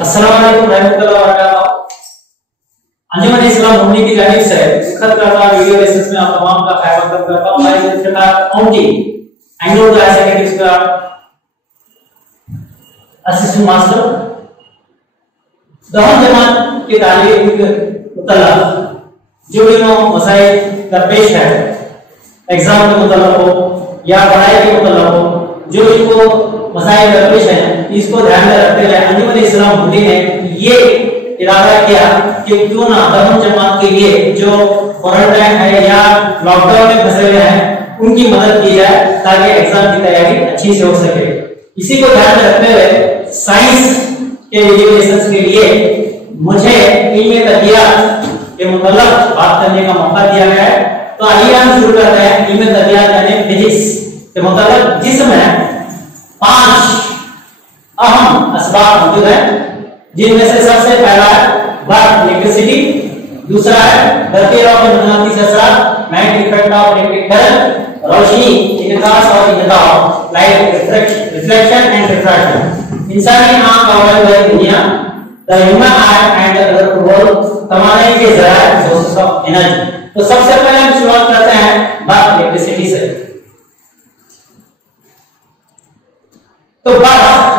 अस्सलामुअलैकुम रहमतुल्लाहि व बरकातहू। अंजुमन इस्लाम मुन्नी की जानिब से खत करता वीडियो लेसन्स में आप तमाम का खैर मकदम करता हूं। हमारी सिलसिला काउंटिंग एंग्लो हायर सेकेंडरी स्कूल का असिस्टेंट मास्टर दहम जमात के तालीम के मुतल्लक जो भी मसाइल दरपेश है एग्जाम के मुतल्लक हो या पढ़ाई के मुतल्लक हो, जो इनको मसाइल दरपेश है इसको ध्यान में रखते हुए अंजुमन इस्लाम मुन्नी ने ये इरादा किया कि क्यों ना दहम जमात के लिए जो क्वारंटाइन है या लॉकडाउन में फंसे हुए हैं उनकी मदद की जाए ताकि एग्जाम की तैयारी अच्छी से हो सके। इसी को ध्यान में रखते हुए साइंस के वीडियो के लिए मुझे इल्म तबियत के मुतल्लक बात करने का मौका दिया गया है। तो आइए हम शुरू करते हैं इल्म तबियत यानी फिजिक्स के मुतल्लक, जिसमें 5 अहम असबाब मौजूद हैं, जिनमें से सबसे पहला है वर्क इलेक्ट्रिसिटी, दूसरा है बर्क़ी और मगनातीसी असरात, magnetic effect of electric current, रोशनी इंइकास और इंइताफ, लाइट रिफ्लेक्शन एंड रिफ्रैक्शन, इंसानी आंख और दुनिया, the human eye and the world, तमाम के जराए सोर्सेस ऑफ एनर्जी। तो सबसे पहले हम शुरुआत करते हैं वर्क इलेक्ट्रिसिटी से। तो वर्क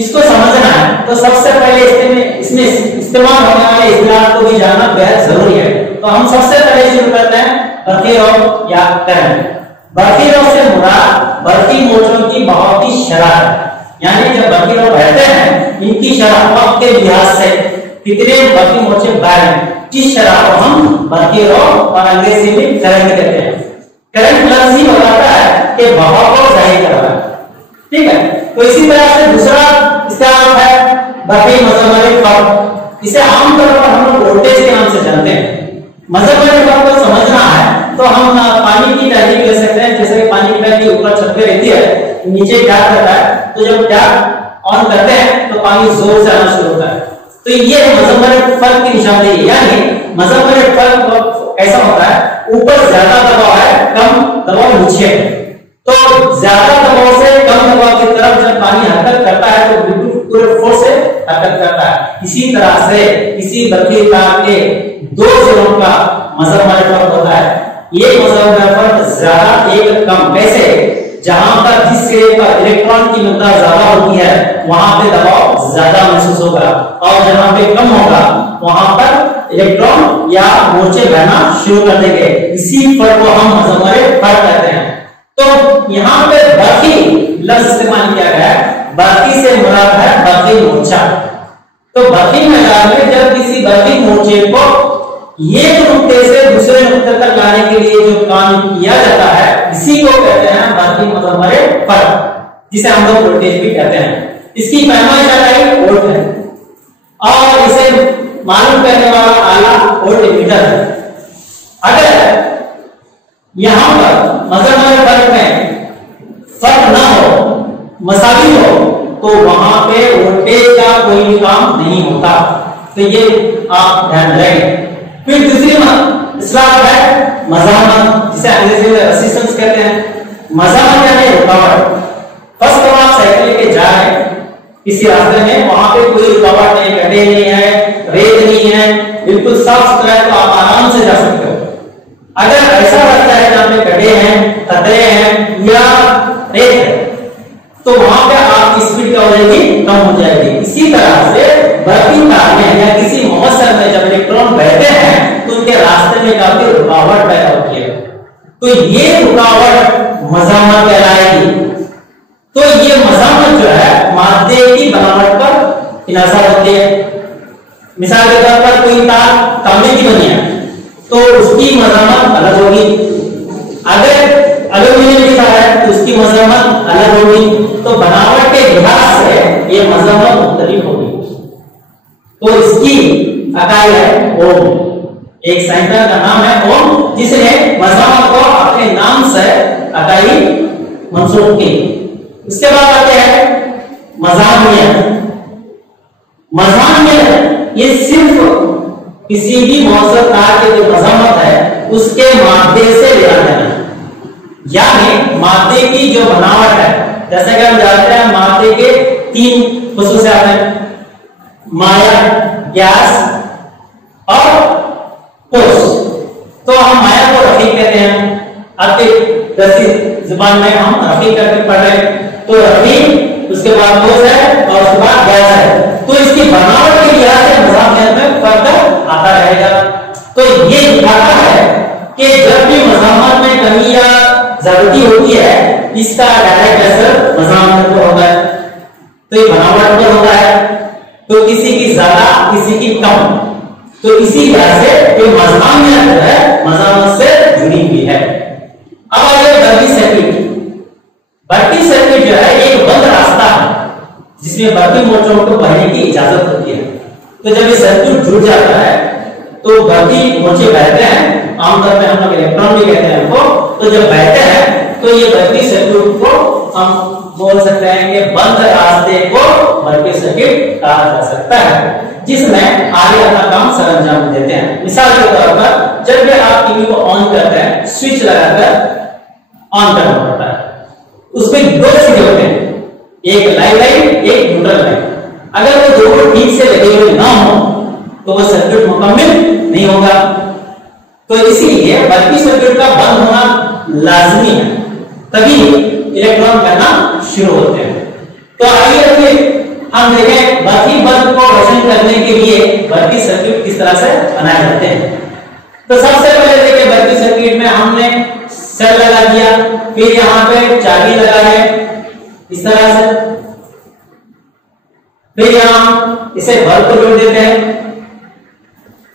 इसको समझना है तो सबसे पहले इसमें इस्तेमाल होने वाले इस्तेलाह को भी जानना बेहद जरूरी है। तो हम सबसे पहले शुरू करते हैं बर्क़ी रोग या करंट। बर्क़ी रोग से मुराद बर्क़ी मोर्चों की बहाव की शरह है, यानी जब बर्क़ी रोग बहते हैं इनकी शरह वक्त के लिहाज से कितने बर्क़ी मोर्चे बह रहे हैं, किस शरह को हम बर्क़ी रोग और अंग्रेजी में करंट कहते हैं। करंट लफ्ज़ ही बताता है कि बहाव को जाहिर कर रहा है, ठीक है। तो इसी तरह से दूसरा इस्तेमाल है बर्क़ी मज़हबी फर्क। इसे आमतौर पर हम लोग वोल्टेज के नाम से जानते हैं। मज़हबी फर्क को समझना है तो हम पानी की टैंकी ले सकते हैं, जैसे पानी की टैंकी ऊपर छत पे रहती है, नीचे टैप रहता है, तो जब टैप ऑन करते हैं तो पानी जोर से आना शुरू होता है। तो ये मज़हबी फर्क की निशानदेही, यानी मज़हबी फर्क ऐसा होता है ऊपर ज्यादा दबाव है, कम दबाव नीचे है। तो ज्यादा दबाव से कम दबाव की तरफ जब पानी हरकत करता है तो बिल्कुल पूरे फोर्स से हरकत करता है। इसी तरह से इसी बर्क़ी तार के 2 सिरों का मज़हबी फर्क होता है। ये मज़हबी फर्क ज्यादा एक कम, कैसे? जहां पर जिस सिरे पर इलेक्ट्रॉन की मिकदार ज्यादा होती है वहां पे दबाव ज्यादा महसूस होगा, और जहां पे कम होगा वहां पर इलेक्ट्रॉन या मोर्चे बहना शुरू कर देंगे। इसी फर्क को हम मज़हबी फर्क कहते हैं। तो यहाँ पे बर्क़ी लफ्ज़ इस्तेमाल किया गया है। बर्क़ी से मुराद है बर्क़ी मोर्चा। तो बर्क़ी मैदान में जब किसी बर्क़ी मोर्चे को एक नुक्ते से दूसरे नुक्ते तक लाने के लिए जो काम किया जाता है इसी को कहते हैं बर्क़ी मज़हबी फर्क, जिसे हम लोग वोल्टेज भी कहते हैं। इसकी पैमाइश इकाई वोल्ट है और इसे मालूम करने वाला आला वोल्टमीटर है। अगर यहां पर मज़हबी फर्क में फर्क ना हो, मसावी हो, तो वहां पे वोल्टेज का कोई भी काम नहीं होता। तो ये आप ध्यान रखें। फिर दूसरी इस्लाह है मज़ामत, जिसे अंग्रेजी में रेजिस्टेंस कहते हैं। मज़ामत यानी रुकावट। फर्स्ट टाइम आप साइकिल लेके जा रहे हैं किसी रास्ते में, वहां पे कोई रुकावट नहीं, गड्ढे नहीं है, रेत नहीं है, बिल्कुल साफ सुथरा है, तो आप आराम से जा सकते हो। अगर ऐसा रास्ता है जहां पे गड्ढे हैं, खतरे हैं या रेत है, तो वहां पे आपकी स्पीड क्या हो जाएगी? कम हो जाएगी। इसी तरह से बर्क़ी तार में या किसी मौसम में जब इलेक्ट्रॉन बहते हैं तो उनके रास्ते में काफी रुकावट पैदा होती है, तो ये रुकावट मज़ामत कहलाएगी। तो ये मज़ामत जो है मादे की बनावट पर इनासर होती है। मिसाल के तौर पर कोई तार तांबे की बनी है तो उसकी मज़ामत अलग होगी, अगर एल्यूमिनियम की तार है तो उसकी मज़ामत अलग होगी। तो बनावट के लिहाज से ये मज़ामत मुख्तलिफ होगी। तो इसकी इकाई है ओम। एक साइंटिस्ट का नाम है ओम, जिसने मज़ामत को अपने नाम से इकाई मंसूब की। उसके बाद आते हैं मज़ामियत। मज़ामियत ये सिर्फ किसी भी मौजूद तार के जो मज़ामत है उसके मादे से लिया जाना, यानी मादे की जो बनावट है। जैसे कि हम जानते हैं मादे के 3 खुसूसियात हैं। माया, गैस और फोर्स। तो हम माया को रफीक कहते हैं, आपके दरसी जुबान में हम रफीक करके पढ़ रहे हैं। तो रफीक, उसके बाद फोर्स है और उसके बाद गैस है। तो इसकी बनावट के लिहाज से मज़ाक़ में फर्क आता रहेगा। तो ये दिखाता है कि जब भी मज़ाक़ में कमी या ज़रूरत होती है, इसका डायरेक्ट असर मज़ाक़ पर होता है। तो ये बनावट पर होता है, तो किसी की ज्यादा किसी की कम। तो इसी वजह से ये मज़ाक़ में जो है मज़ाक़ से जुड़ी हुई है। अब आगे बर्की सर्किट। बर्की सर्किट जो है एक बंद रास्ता है जिसमें बर्की मोटरों को बहने की इजाजत होती है। तो जब ये सर्किट जुड़ जाता है तो बर्की मोर्चे बहते हैं, आमतौर पे हम लोग इलेक्ट्रॉन भी कहते हैं उनको। तो जब बहते हैं तो ये बर्की सर्किट को हम बोल सकते हैं कि बंद रास्ते को बर्की सर्किट कहा जा सकता है, जिसमें आगे अपना काम सरंजाम देते हैं। मिसाल के तौर पर जब भी आप टीवी को ऑन करते हैं, स्विच लगाकर ऑन करना पड़ता है। उसमें दो चीजें होते हैं, एक लाइव लाइन, एक न्यूट्रल लाइन। अगर वो दोनों ठीक से लगे हुए ना हो तो वो सर्किट मुकम्मल नहीं होगा। तो इसीलिए बर्की सर्किट का बंद होना लाजमी है, तभी इलेक्ट्रॉन करना शुरू होते हैं। तो आइए हम देखें बर्की बल्ब को रोशन करने के लिए बर्की सर्किट किस तरह से बनाए जाते हैं। तो सबसे पहले देखिए बर्की सर्किट में हमने सेल लगा दिया, फिर यहाँ पे चाबी लगा है इस तरह से, फिर यहाँ इसे बल्ब को जोड़ देते हैं।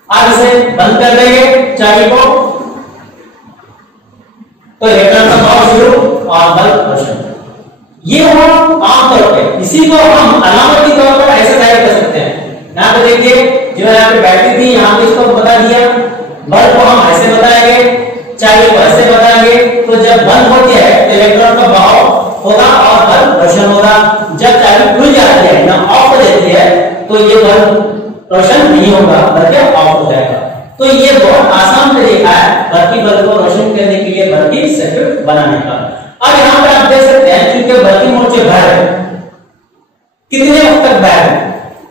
अब इसे बंद कर देंगे चाबी को, तो इलेक्ट्रॉन का प्रवाह शुरू और बल्ब रोशन। ये हो आमतौर पे, इसी को हम अलामत के तौर पर ऐसे जाहिर कर सकते हैं। यहाँ पे देखिए जो यहाँ पे बैटरी थी, यहाँ पे इसको बता दिया, बल्ब को हम ऐसे बताएंगे, चाबी को ऐसे बताएंगे। तो जब बंद होती है तो इलेक्ट्रॉन का बहाव होगा और बल्ब रोशन होगा। जब चाबी खुल जाती है या ऑफ हो जाती है तो ये बल्ब रोशन नहीं होगा बल्कि ऑफ हो जाएगा। तो ये बहुत आसान तरीका है बर्की बल्ब को रोशन करने के लिए बर्की सर्किट बनाने का। अब यहाँ पे आप देख सकते हैं क्योंकि बर्की मोर्चे बह रहे हैं, कितने वक्त तक बह रहे हैं,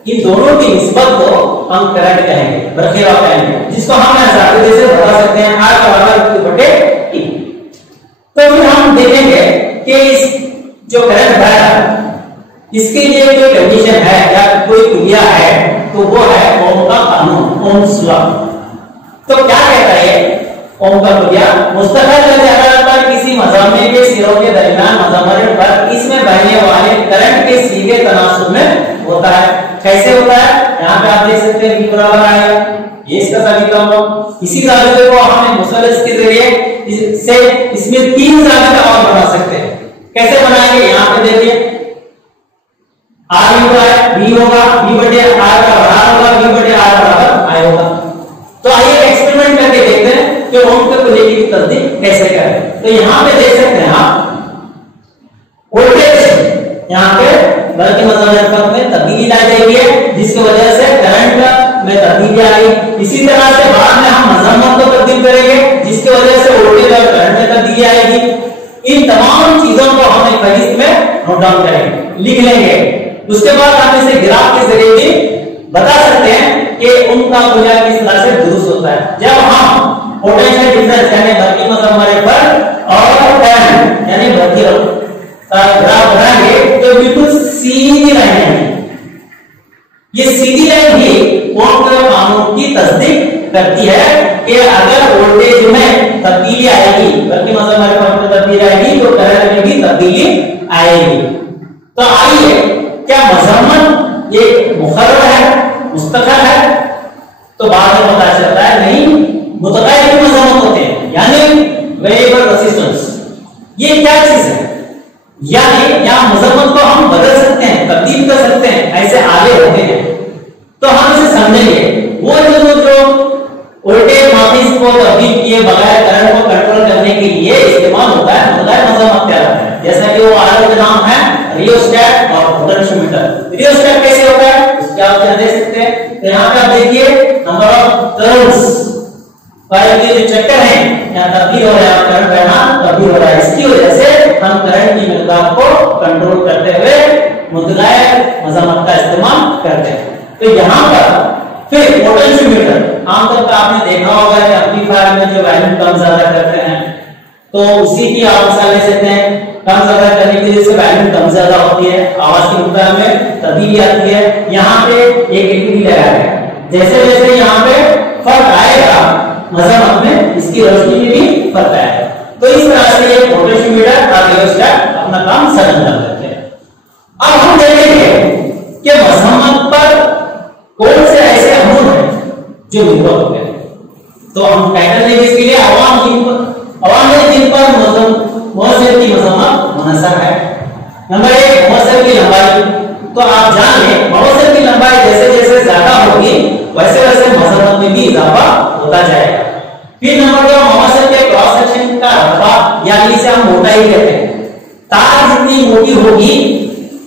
इन दोनों की निस्बत को हम करंट कहेंगे, बरखेरा कहेंगे, जिसको हम आसानी से बता सकते हैं R/Q/T। तो फिर हम देखेंगे कि इस जो करंट बह रहा है इसके लिए जो कंडीशन है या कोई क्रिया है तो वो है ओम का कानून, ओम्स लॉ। तो क्या कहता है ओम का क्रिया, मुस्तकिल आधार पर किसी मज़ामे के सिरों के दरमियान मज़ामरे पर इसमें बहने वाले करंट के सीधे तनासुब में होता है। कैसे होता है, यहाँ पे आप देख सकते हैं V बराबर आएगा, ये इसका समीकरण। इसी जाबिते को हम मुसलसल के जरिए से इसमें तीन जाबिते और बना सकते हैं। कैसे बनाएंगे, यहाँ पे देखिए R होगा, B होगा, B बटे R का बराबर होगा, B बटे R बराबर I होगा। तो आइए एक्सपेरिमेंट करके देखते हैं कि ओम के कुल्ले की तस्दीक कैसे करें। तो यहाँ पे देख सकते हैं आप वोल्टेज यहाँ पे बल्कि मतलब में तब्दीली लाई जाएगी है, जिसकी वजह से करंट में तब्दीली आएगी। इसी तरह से बाद में हम मजम्मत को तब्दील करेंगे, जिसकी वजह से वोल्टेज और करंट में तब्दीली आएगी। इन तमाम चीजों को हम एक फहरिस्त में नोट डाउन करेंगे, लिख लेंगे। उसके बाद हम इसे ग्राफ के जरिए भी बता सकते हैं कि उनका कुल्ला किस तरह से दुरुस्त होता है। जब हम पोटेंशियल डिफरेंस यानी बर्की मज़मरे पर और करंट यानी बर्की ग्राफ बनाएंगे तो बिल्कुल सीधी लाइन है। ये सीधी लाइन ही ओम के कानून की तस्दीक करती है कि अगर वोल्टेज में तब्दीली आएगी, बर्की मज़मरे पर तब्दीली आएगी तो करंट में भी तब्दीली आएगी। तो आइए, क्या मज़म्मत एक मुकर्रर है, मुस्तकिल है? तो बाद में पता चलता है नहीं, मुतग़य्यर मज़म्मत होते हैं यानी वेरिएबल रेजिस्टेंस। ये क्या चीज है, यानी यहाँ मज़म्मत को हम बदल सकते हैं, तब्दील कर सकते हैं, ऐसे आगे होते हैं। तो हम इसे समझेंगे। वो जो वोल्टेज मापिस को तब्दील किए बगैर करंट को कंट्रोल करने के लिए इस्तेमाल होता है मुतग़य्यर मज़म्मत कहलाता है। जैसा कि वो आगे का नाम है रियोस्टेट और पोटेंशियोमीटर। रियोस्टेट कैसे होता है उसके आप देख सकते हैं। तो यहाँ पे आप देखिए नंबर ऑफ टर्न्स पर ये जो चक्कर है यहाँ तब्दील हो रहा है, करंट बहना तब्दील हो रहा है। इसकी वजह से हम करंट की मिकदार को कंट्रोल करते हुए मुतग़य्यर मज़म्मत का इस्तेमाल करते हैं। तो तो यहाँ पर फिर पोटेंशियोमीटर आमतौर पर आपने देखा होगा कि एम्पलीफायर में जो वैल्यू कम ज्यादा करते हैं तो उसी की आप मिसाल ले सकते हैं। कम ज्यादा करने के लिए इससे वैल्यू कम ज्यादा होती है, आवाज की मात्रा में तब्दीली आती है। यहाँ पे एक एलईडी लगाया है, जैसे जैसे यहाँ पे फर्क आएगा मजम्मत में इसकी रोशनी में भी फर्क आएगा। तो इस तरह से ये पोटेंशियोमीटर और रियोस्टेट अपना काम सर अंजाम करते हैं। अब हम देखेंगे कि मजम्मत पर कौन से ऐसे अमूल हैं जो निर्भर होते हैं। तो हम टाइटल देंगे इसके लिए अवाम जिन पर मुअस्सिर की मजम्मत मुनहसर है। नंबर 1 मुअस्सिर की लंबाई। तो आप जान लें मुअस्सिर की लंबाई जैसे जैसे ज्यादा होगी वैसे वैसे मजम्मत में भी इजाफा होता जाएगा। फिर नंबर 2 मुअस्सिर के क्रॉस सेक्शन का रफा यानी इसे हम मोटाई कहते हैं। तार जितनी मोटी होगी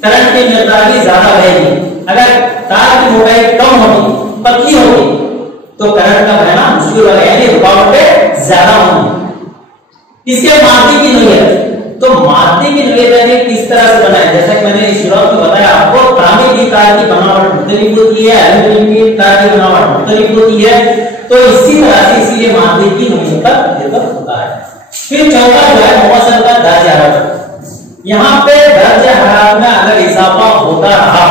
करंट की मकदार भी ज्यादा रहेगी। अगर तार की मोटाई कम होगी पतली होगी तो करंट का बहना मुश्किल होगा यानी रुकावटें ज्यादा होंगी। इसके माध्य की नोयत। तो माध्य की नोयत यानी किस तरह से बना है, जैसा कि मैंने शुरुआत में बताया आपको तांबे की तार की बनावट मुख्तलिफ होती है, एल्युमिनियम की तार की बनावट मुख्तलिफ होती है। तो इसी तरह से इसीलिए माध्य की नोयत पर निर्भर होता है। फिर चौथा जो है मुअस्सिर का दर्जा हरारत। यहाँ पे दर्जा हरारत में अगर इजाफा होता रहा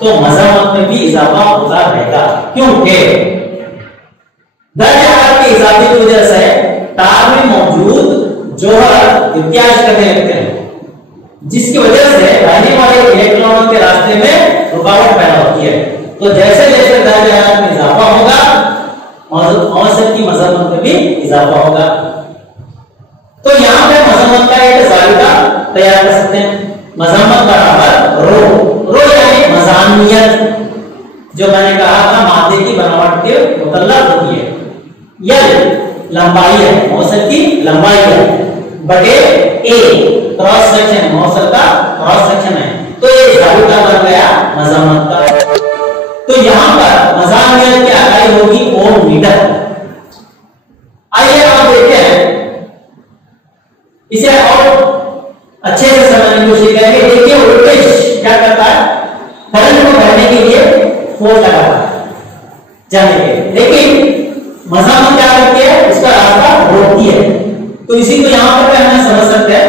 तो मजम्मत में भी इजाफा होता रहेगा, क्योंकि दर्जा हरारत के इजाफे की वजह से तार में मौजूद जोहर इत्याज करने लगते हैं, जिसकी वजह से रहने वाले इलेक्ट्रॉनों के रास्ते में रुकावट पैदा होती है। तो जैसे जैसे दर्जा हरारत में इजाफा होगा मुअस्सिर की मजम्मत में भी इजाफा होगा। तो यहाँ पे मजम्मत का एक जाबिता तैयार कर सकते हैं। मजम्मत बराबर रो यानी मजानियत, जो मैंने कहा था मादे की बनावट के मुतल्लक होती है। यल लंबाई है, मुअस्सिर की लंबाई है, बटे ए क्रॉस सेक्शन, मुअस्सिर का क्रॉस सेक्शन है। तो ये जाबिता बन गया मजम्मत का। तो यहाँ पर मजानियत की इकाई होगी ओम मीटर। आइए आप देखें इसे और अच्छे से समझने की कोशिश करेंगे। देखिए वोल्टेज क्या करता है, करंट को बहने के लिए फोर्स लगाता है जाने के, लेकिन मजम्मत क्या करती है, उसका रास्ता रोकती है। तो इसी को यहाँ पर हमें समझ सकते हैं।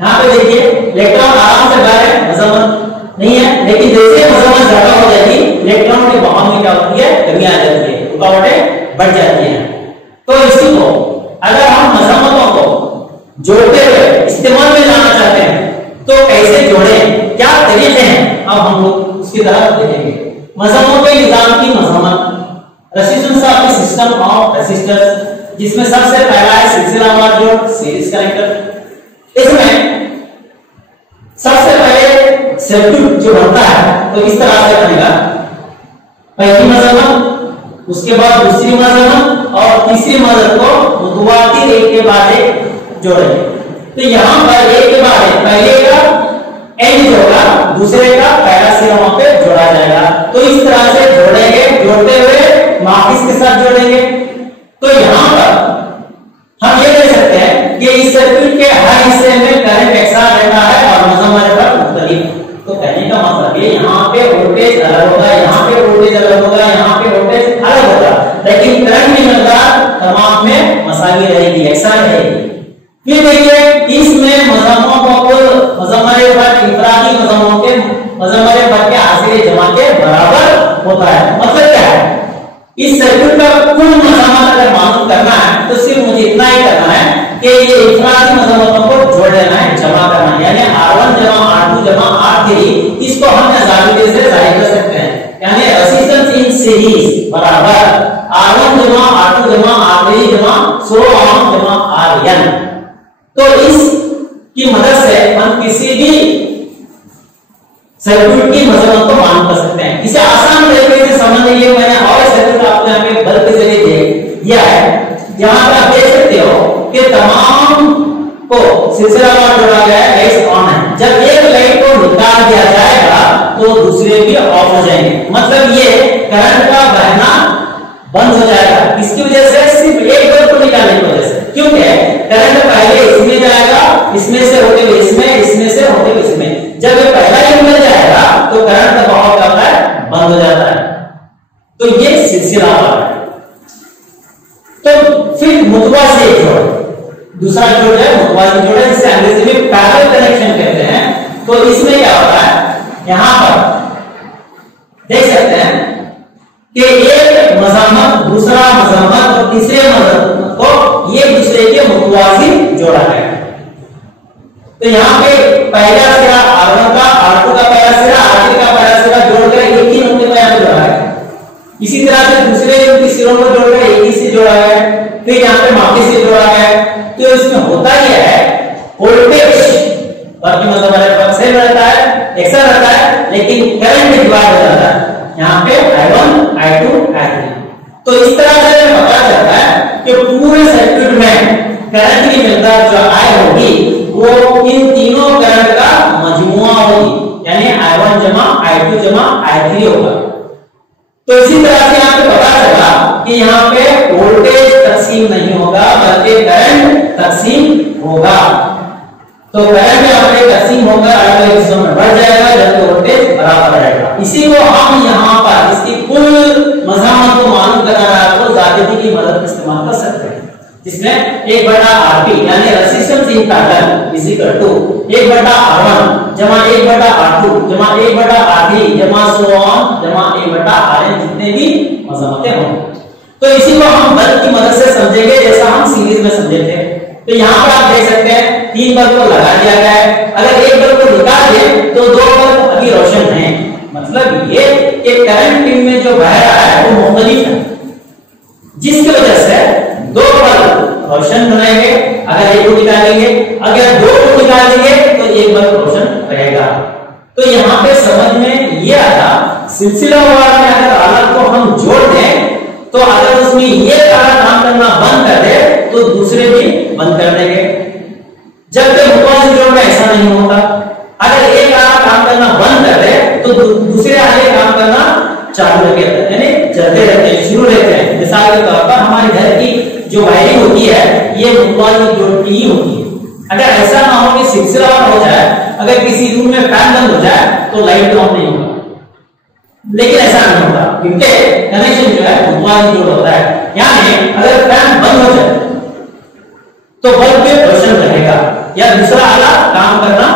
यहाँ पे देखिए इलेक्ट्रॉन आराम से बह रहे हैं, मजम्मत नहीं है, लेकिन जैसे मजम्मत ज्यादा हो जाती इलेक्ट्रॉन के बहाव में क्या होती है, कमी आ जाती है, रुकावटें बढ़ जाती हैं। तो इसी को अगर हम मजम्मतों को जोड़ते हुए इस्तेमाल में लाना चाहते हैं तो कैसे जोड़ें, क्या तरीके हैं, अब हम लोग उसकी तरफ देखेंगे। मजम्मत के निजाम की मजम्मत resistance of the system of resistors, जिसमें सबसे पहला है सिलसिलावार जोड़ सीरीज कनेक्टर। इसमें सबसे पहले सर्किट जो बनता है तो इस तरह से बनेगा, पहली मजम्मत, उसके बाद दूसरी मजम्मत और तीसरी मजम्मत को मुतवातिर एक के बाद एक जोड़ेंगे। तो यहाँ पर एक के बाद एक पहले का एन जोड़ा दूसरे का पहला सिरा वहां पे जोड़ा जाएगा। तो इस तरह से जोड़ेंगे, जोड़ते हुए माफिस के साथ जोड़ेंगे। तो यहाँ पर हम ये कह सकते हैं कि इस सर्किट के हर हिस्से में करंट एक साथ रहता है और मजम्मत पर मुख्तलिफ। तो कहने का मतलब ये यहाँ पे वोल्टेज अलग होगा, यहाँ पे वोल्टेज अलग होगा, यहाँ पे वोल्टेज अलग होगा, लेकिन करंट की मकदार तमाम में मसावी रहेगी, एक साथ रहेगी। फिर देखिए इसमें मजम्मतों को मजम्मत पर इफरादी मजम्मत पर के हासिल जमा के बराबर होता है। मतलब क्या है, इस सर्किट का कुल मजम्मत अगर मालूम करना है तो सिर्फ मुझे इतना ही करना है कि ये इफरादी मजम्मतों को जोड़ देना है, जमा करना है, यानी R1 जमा R2 जमा R3। इसको हम जाबिते से जाहिर कर सकते हैं, यानी रेजिस्टेंस इन सीरीज बराबर R1 जमा R2 जमा R3 जमा 100 ओम जमा Rn। तो इस की मदद से हम किसी भी सर्किट की मजम्मत को मालूम कर सकते हैं। इसे आसान तरीके से समझने के लिए मैंने और सर्किट आपको यहाँ पे बल्ब के जरिए दे दिया है, जहां पर आप देख सकते हो कि तमाम को सिलसिलावार जोड़ा गया है, लाइट्स ऑन है। जब एक लाइट को निकाल दिया जाएगा तो दूसरे भी ऑफ हो जाएंगे, मतलब ये करंट का बहना बंद हो जाएगा। इसकी वजह से सिर्फ एक बल्ब को निकालने की वजह से, क्योंकि करंट पहले इसमें जाएगा, इसमें से होते हुए इसमें से होते हुए इसमें। जब ये पहला ही मिल जाएगा तो करंट का बहाव क्या होता है, बंद हो जाता है। अलावा। तो फिर मुतवाज़ी जोड़, दूसरा जोड़ है मुतवाज़ी जोड़ है, जिसे अंग्रेजी में पैरेलल कनेक्शन कहते हैं। तो इसमें क्या होता है, यहां पर देख सकते हैं कि एक मज़ामत दूसरा मज़ामत और तीसरे मज़ामत को ये दूसरे के मुतवाज़ी जोड़ा है। तो यहाँ पे पहला सिरा R1 का, R2 का पहला सिरा, R3 का पहला सिरा जोड़कर एक ही नंबर में यहाँ पे जोड़ा है। इसी तरह से दूसरे सिरों को जोड़कर एक ही से जोड़ा है, फिर यहाँ पे वापस से जोड़ा है। तो इसमें होता यह है, वोल्टेज बाकी मतलब हमारे सेम रहता है, एक्सा रहता है, लेकिन करंट डिवाइड हो जाता है। यहाँ पे I1, I2, I3। तो इस तरह से पता चलता है कि पूरे सर्किट में करंट की मिकदार जो I होगी वो इन तीनों करंट का मजमुआ होगी, यानी I1 जमा I2 जमा I3 होगा। तो इसी तरह से यहाँ पे पता चला कि यहाँ पे वोल्टेज तकसीम नहीं होगा बल्कि करंट तकसीम होगा। तो करंट यहाँ पे तकसीम होगा, अलग-अलग हिस्सों में बढ़ जाएगा जबकि वोल्टेज बराबर रहेगा। इसी को हम यहाँ पर इसकी कुल मज़ामत को मालूम करना है आपको ज़ाबिती की मदद इस्तेमाल कर सकते हैं, जिसमें 1/RP यानी resistance in parallel is equal to 1/R1 जमा 1/R2 जमा 1/R3 जमा सो ऑन जमा 1/Rn, जितने भी मज़ामतें होंगे। तो इसी को हम बल्ब की मदद से समझेंगे जैसा हम सीरीज में समझे थे। तो यहाँ पर आप देख सकते हैं 3 बल्ब को लगा दिया गया है। अगर एक बल्ब को निकाल दें तो 2 बल्ब अभी रोशन हैं। मतलब ये कि करंट में जो बह रहा है वो मुख्तलिफ है, जिसकी वजह से 2 बल्ब रोशन बनेंगे अगर एक को निकालेंगे, अगर 2 को निकालेंगे तो एक बल्ब रोशन रहेगा। तो यहाँ पे समझ में ये आया, सिलसिलावार में अगर आलत को हम जोड़ दें तो अगर उसमें ये तारा काम करना बंद कर दे तो दूसरे भी बंद कर देंगे, जबकि मुतवाज़ी जोड़ में ऐसा नहीं होता। अगर एक तारा काम करना बंद कर दे तो दूसरे आगे काम करना चालू रखे, यानी चलते रहते हैं, शुरू रहते हैं। मिसाल के तौर पर हमारे घर की जो वायरिंग होती है ये मुतवाज़ी जोड़ की ही होती है। अगर ऐसा ना हो कि सिलसिलावार हो जाए, अगर किसी रूम में फैन बंद हो जाए तो लाइट ऑन नहीं होगा, लेकिन ऐसा नहीं होता क्योंकि कनेक्शन जो है मुतवाज़ी जोड़ होता है। यानी अगर फैन बंद हो जाए तो बल्ब पे रोशन रहेगा या दूसरा आला काम करना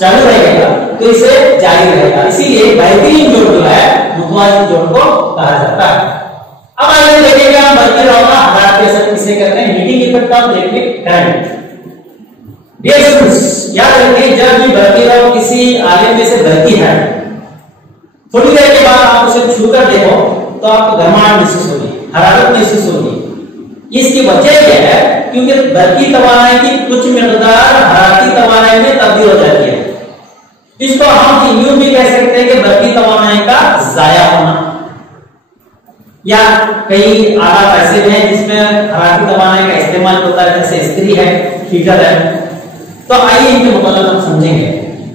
चालू रहेगा, तो इसे जारी रहेगा। इसीलिए बेहतरीन जोड़ जो है मुतवाज़ी जोड़ को कहा जाता है। अब आगे देखेंगे हम बल्ब की रोशनी हरारत के असर किसे कहते हैं, heating effect of electric current. Dear students, याद रखिए जब भी बल्ब की रोशनी किसी आले में से बहती है, थोड़ी देर के बाद आप उसे छूकर देखो तो आपको गर्माहट महसूस होगी, हरारत महसूस होगी। इसकी वजह यह है क्योंकि बल्कि तवानाई की कुछ मिकदार हरारती तवानाई में तब्दील हो जाती है। इसको हम यूं भी कह सकते हैं कि बल्कि तवानाई का जाया होना, या कई आलात ऐसे हैं जिसमें हरारती तवानाई का इस्तेमाल होता है, जैसे इस्त्री है, हीटर है। तो आइए इनके मतलब हम समझेंगे।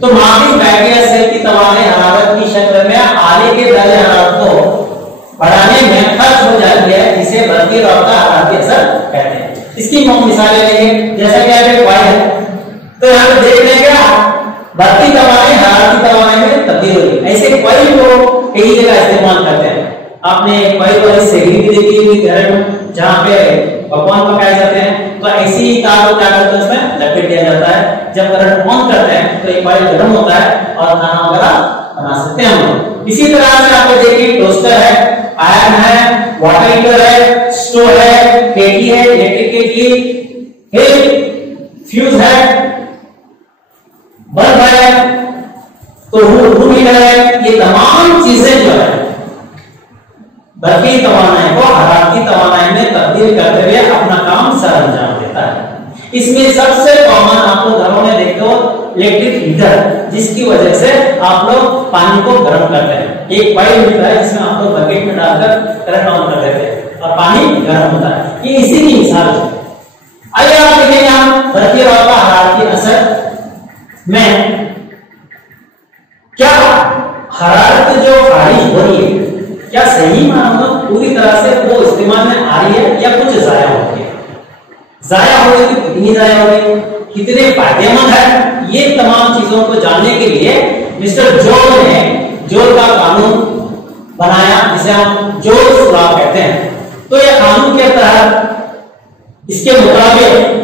तो माफी बैटरी या सेल की तवानाई हरारत की शक्ल में आले के दर्जे हरारत को बढ़ाने में खर्च हो जाती है, जिसे बल्कि रोशनी हरारती असर कहते हैं। इसकी हम मिसालें लेंगे, जैसा कि यहाँ पे कॉइल है, तो यहाँ पे देख रहे हैं बल्कि तवानाई हरारती तवानाई में तब्दील होगी। ऐसे कॉइल को कई जगह इस्तेमाल करते हैं। आपने कॉइल वाली सेगरी भी देखी होगी घर में, जहाँ पे पकवान पकाए जाते हैं, तो ऐसी तार को क्या करते हैं उसमें लपेट दिया जाता है। जब करंट ऑन करते हैं तो एक कॉइल गर्म होता है और खाना वगैरह बना सकते हैं हम। इसी तरह से आप देखिए टोस्टर है, आयरन है, वाटर हीटर है, स्टोव है, केटली है, इलेक्ट्रिक केटली है, फ्यूज है, बल्ब है, तो रूम हीटर है। ये तमाम चीजें जो है बल्कि तवानाई को हरारती तवानाई में तब्दील करते हुए अपना काम सर अंजाम देता है। इसमें सबसे कॉमन आप लोग घरों में देखते हो इलेक्ट्रिक हीटर, जिसकी वजह से आप लोग पानी को गर्म करते हैं। एक कॉइल मिलता है जिसमें आप लोग बकेट में डालकर करंट ऑन कर देते हैं और पानी गर्म होता है। ये इसी की मिसाल है। आइए आप देखेंगे यहाँ बल्कि रोशनी हरारती असर में क्या हरारत जो खारिज हो रही है, क्या सही मानो पूरी तरह से वो इस्तेमाल में आ रही है या कुछ जाया हो रही है। जाया हो रही है, कितनी जाया हो रही है, कितने फायदेमंद है, ये तमाम चीजों को जानने के लिए मिस्टर जोल ने जोल का कानून बनाया जिसे हम जोल्स लॉ कहते हैं। तो यह कानून के तहत इसके मुताबिक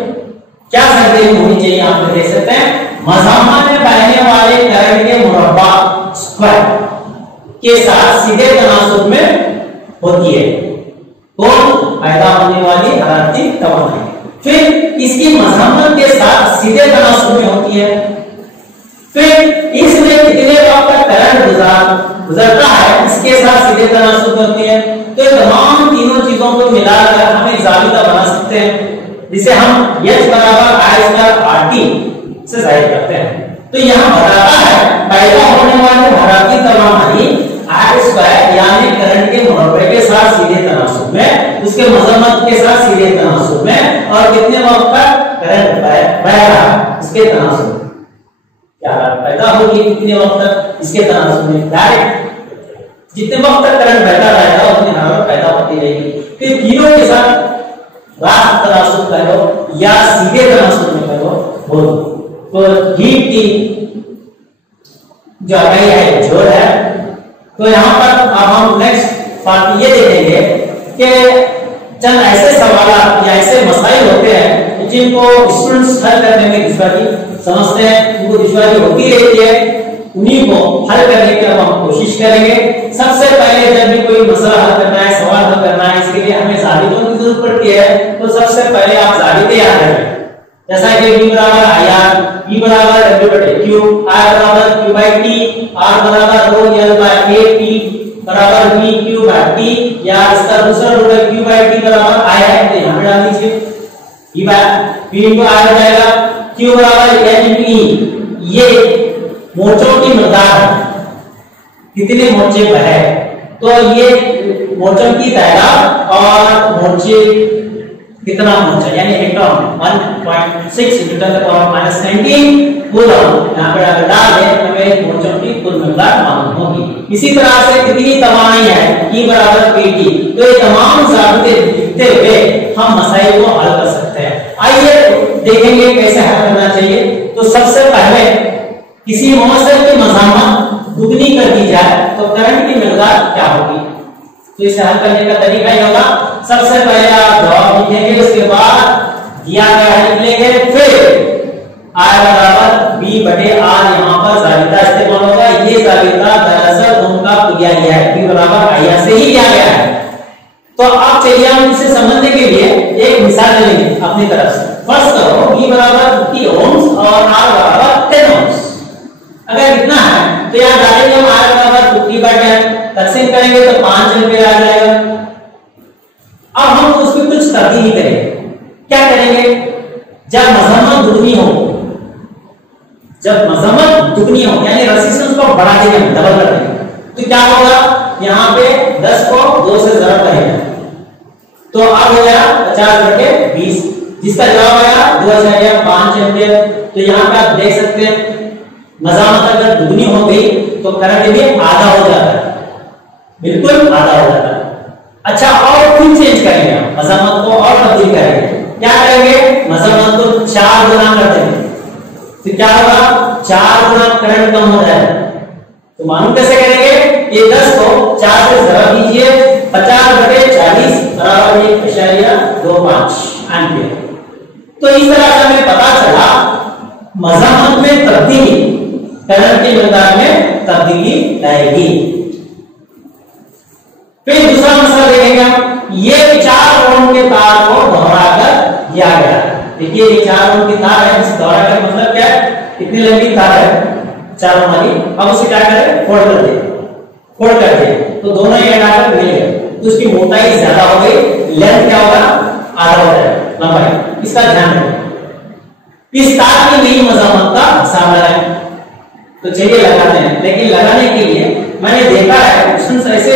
क्या शर्तें होनी चाहिए आप देख सकते हैं, मज़ाहमत में बहने वाले करंट के मुरब्बा स्क्वायर के साथ सीधे तनासुब में होती है कौन पैदा होने वाली हरारती तवानाई, फिर इसकी मज़ाहमत के साथ सीधे तनासुब में होती है, फिर इसमें कितने वक्त तक करंट गुजरता है इसके साथ सीधे तनासुब होती है। तो तमाम तीनों चीजों को मिलाकर हम एक जाबिता बना सकते हैं जिसे हम H बराबर I स्क्वायर RT से जाहिर करते हैं। तो यहाँ बताता है पैदा होने वाली हरारती तवानाई I स्क्वायर यानी करंट के मुरब्बे के साथ सीधे तनासुब में, उसके मज़ाहमत के साथ सीधे तनासुब में, और कितने वक्त तक करंट बह रहा है इसके तनासुब में, क्या पैदा होगी कितने वक्त तक इसके तनासुब में, डायरेक्ट जितने वक्त तक करंट बहता रहेगा उतनी हरारत पैदा होती रहेगी। फिर तीनों के साथ रास्त तनासुब करो या सीधे तनासुब में करो हो, तो हीट की जो है जोड़ है। तो यहाँ पर अब हम नेक्स्ट पार्ट ये देखेंगे कि चंद ऐसे सवाल या ऐसे मसाइल होते हैं जिनको स्टूडेंट्स हल करने में दुश्वारी समझते हैं, उनको दुश्वारी होती रहती है, उन्हीं को हल करने की अब हम कोशिश करेंगे। सबसे पहले जब भी कोई मसला हल करना है, सवाल हल करना है, इसके लिए हमें जाबितों की जरूरत पड़ती है। तो सबसे पहले आप जाबिते याद रखें, जैसा कि V बराबर IR, E बराबर W/Q, I बराबर Q/T, R बराबर ρL/A, T बराबर VQ/T, या इसका दूसरा रूप है Q/T बराबर I है, तो यहाँ पे डाल दीजिए V into I हो जाएगा, Q बराबर N into E, ये मोर्चों की मकदार है, कितने मोर्चे पर है, तो ये मोर्चों की तादाद और मोर्चे कितना मोर्चा यानी इलेक्ट्रॉन 1.6 × 10⁻19 कूलम यहाँ पर अगर डाल दें तो हमें मोर्चों की कुल मकदार मालूम होगी। इसी तरह से कितनी तवानाई है E बराबर PT, तो ये तमाम जाबिते लिखते हुए हम मसाइल को हल कर सकते हैं। आइए देखेंगे कैसे हल करना चाहिए। तो सबसे पहले किसी मौसम की मज़ाहमत दुगनी कर दी जाए तो करंट की मकदार क्या होगी, तो इसे हल करने का तरीका ये होगा, सबसे पहले आप जवाब लिखेंगे, उसके बाद दिया गया है लिखेंगे, फिर I बराबर B/R यहाँ पर जाबिता इस्तेमाल होगा। ये जाबिता दरअसल उनका पुलिया लिया है, B बराबर IR से ही लिया गया है। तो अब चलिए हम इसे समझने के लिए एक मिसाल लेंगे अपनी तरफ से। फर्स्ट करो B बराबर 50 ओम्स और R बराबर 10 ओम्स, अगर इतना है तो यहाँ डालेंगे हम R बराबर 50/10, तकसीम करेंगे तो 5 एम्पीयर आ जाएगा। अब हम उसमें कुछ तब्दीली करेंगे, क्या करेंगे, जब मज़ाहमत दुगनी हो, जब मज़ाहमत दुगनी हो यानी रेजिस्टेंस को बढ़ा देंगे, डबल कर देंगे, तो क्या होगा, यहाँ पे 10 को 2 से ज़रब करेंगे तो अब हो गया 50/20, जिसका जवाब आया 25 एम्पीयर। तो यहाँ पे आप देख सकते हैं मज़ाहमत अगर दुगनी हो गई तो करंट भी आधा हो जाता है, बिल्कुल आधा हो जाता है। अच्छा, और फिर चेंज करेंगे, मज़ाहमत को और तब्दील करेंगे, क्या करेंगे, मज़ाहमत को 4 गुना कर देंगे, तो क्या होगा, 4 गुना करंट कम हो जाएगा। तो मालूम कैसे करेंगे, ये 10 को 4 से ज़रब कीजिए, 50/40 बराबर 1.25 एम्पीयर। तो इस तरह से हमें पता चला मज़ाहमत में तब्दीली करंट की मकदार में तब्दीली लाएगी। फिर दूसरा मसला देखेंगे हम, ये 4 ओम के तार को दोहराकर दिया गया है। देखिए ये 4 ओम की तार है, इस दोहराकर मतलब क्या है, कितनी लंबी तार है, 4 ओम वाली। अब उसे क्या करें, फोल्ड कर दे, फोल्ड कर दे, तो दोनों ये डाटा मिल गए, तो उसकी मोटाई ज्यादा हो गई, लेंथ क्या होगा, आधा हो जाएगा लंबाई, इसका ध्यान रखें। इस तार की नई मज़ाहमत का सामना है, तो चलिए लगाते हैं। लेकिन लगाने के लिए मैंने देखा है ऑप्शंस ऐसे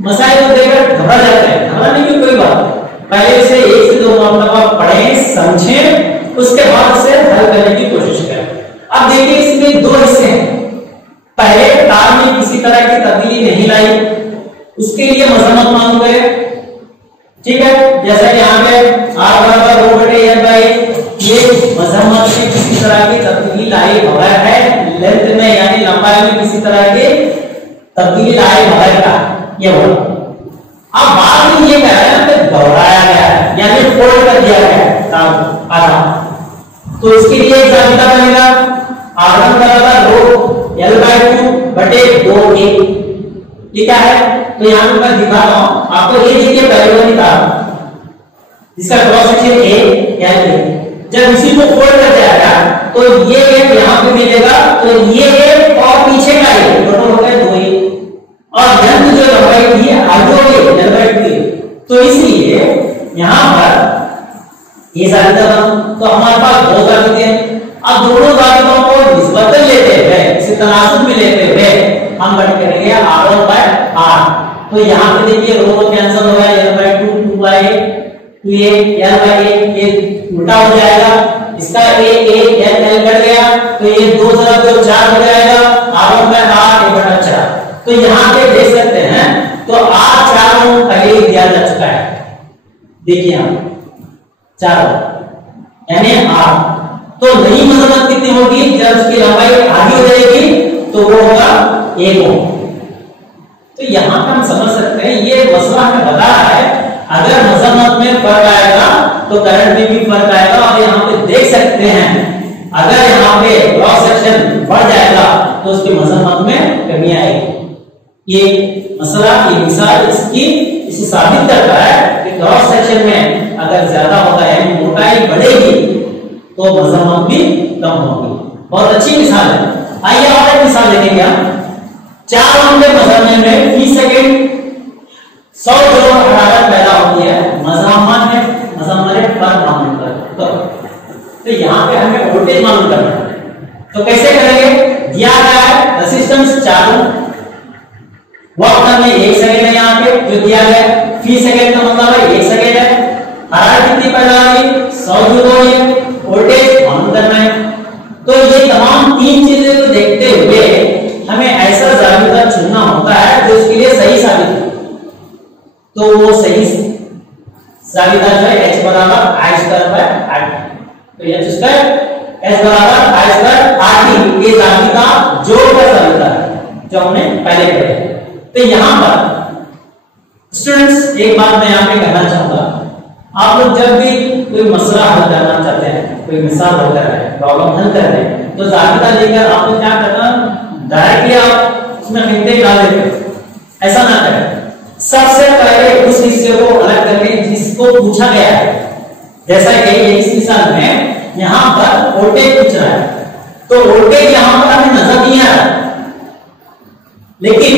मसाइल को देखकर घबरा जाते हैं, घबराने की कोई बात नहीं, पहले इसे 1 से 2 मरतबा पढ़ें, समझें, उसके बाद इसे हल करने की कोशिश करें। अब देखिए इसमें 2 हिस्से हैं, पहले तार में किसी तरह की तब्दीली नहीं लाई, उसके लिए मज़ाहमत मालूम करें, ठीक है, जैसा कि यहाँ पे R बराबर ρ/L/A, ये मज़ाहमत में किसी तरह की तब्दीली लाई बगैर है, लेंथ में यानी लंबाई में किसी तरह की तब्दीली लाए बगैर का ये हुआ। अब बाद में ये कह रहे हैं कि दोहराया गया है यानी फोल्ड कर दिया गया है आधा, तो इसके लिए एक जाबिता बनेगा R1 बराबर रो L/2 बटे 2a लिखा है। तो यहाँ पे मैं दिखा रहा हूं आपको, ये देखिए पहले वाली तार इसका क्रॉस सेक्शन a L, जब इसी को फोल्ड कर जाएगा तो ये एक यहाँ पे मिलेगा, तो ये एक और पीछे का ये टोटल हो गया 2a, और यंत्र जो लंबाई थी आगे हो गई L/2, तो इसलिए यहाँ पर ये जाबिता बना। तो हमारे पास दो जाबिते हैं, अब दोनों जाबितों को निस्बतन लेते हुए, इसे तनासुब में लेते हुए हम गणना करेंगे R1/R। तो यहाँ पे देखिए रो कैंसिल हो गया, L/2 2a, L/a उल्टा हो जाएगा, इसका a L कट गया, तो ये 2 जरा 2 4 हो जाएगा, R1/R 1/4। तो यहाँ पे देख सकते हैं तो R4 पहले ही दिया जा चुका है, देखिए यहाँ 4 यानी R। तो नई मजम्मत कितनी होगी, जब उसकी लंबाई आधी हो जाएगी तो वो होगा 1 ओम। तो यहाँ पे हम समझ सकते हैं ये मसला हमें बता रहा है, अगर मजम्मत में फर्क आएगा तो करंट में भी फर्क आएगा। और यहाँ पे देख सकते हैं अगर यहाँ पे क्रॉस सेक्शन बढ़ जाएगा तो उसकी मजम्मत में कमी आएगी। ये मसला, ये मिसाल इसकी इसे साबित करता है कि क्रॉस सेक्शन में अगर ज्यादा होता है, मोटाई बढ़ेगी तो मजम्मत भी कम होगी। बहुत अच्छी मिसाल है। आइए और एक मिसाल देखेंगे हम। 4 ओम के मजम्मे में फी सेकंड 100 जूल हरारत पैदा होती है, मजम्मत पर मालूम कर। तो यहाँ पे हमें वोल्टेज मालूम करना है, तो कैसे करेंगे, दिया गया है रेजिस्टेंस 4 ओम, वक्त में 1 सेकंड है, यहाँ पे जो दिया गया फी सेकंड का मतलब है 1 सेकंड है, हरारत कितनी पैदा होगी 100 जूल हो रही है, वोल्टेज मालूम करना है। तो ये तमाम 3 चीजें को देखते हुए हमें ऐसा जाबिता चुनना होता है जो इसके लिए सही साबित हो। तो वो सही जाबिता जो है h बराबर I स्क्वायर बाय RT, तो h स्क्वायर h बराबर I स्क्वायर RT, ये जाबिता जोड़ का जाबिता है जो हमने पहले पढ़ा। तो यहाँ पर स्टूडेंट्स एक बात मैं यहाँ पे कहना चाहूंगा, आप लोग जब भी कोई मसला हल करना चाहते हैं, कोई मिसाल हल कर रहे हैं, प्रॉब्लम हल कर रहे हैं, तो जाबिता लेकर आपको क्या करना, डायरेक्टली आप उसमें हिंटे डाल देते, ऐसा ना करें। सबसे पहले उस हिस्से को अलग करके जिसको पूछा गया है, जैसा कि इस मिसाल में यहाँ पर वोल्टेज पूछ रहा है, तो वोल्टेज यहाँ पर हमें नजर नहीं आ रहा, लेकिन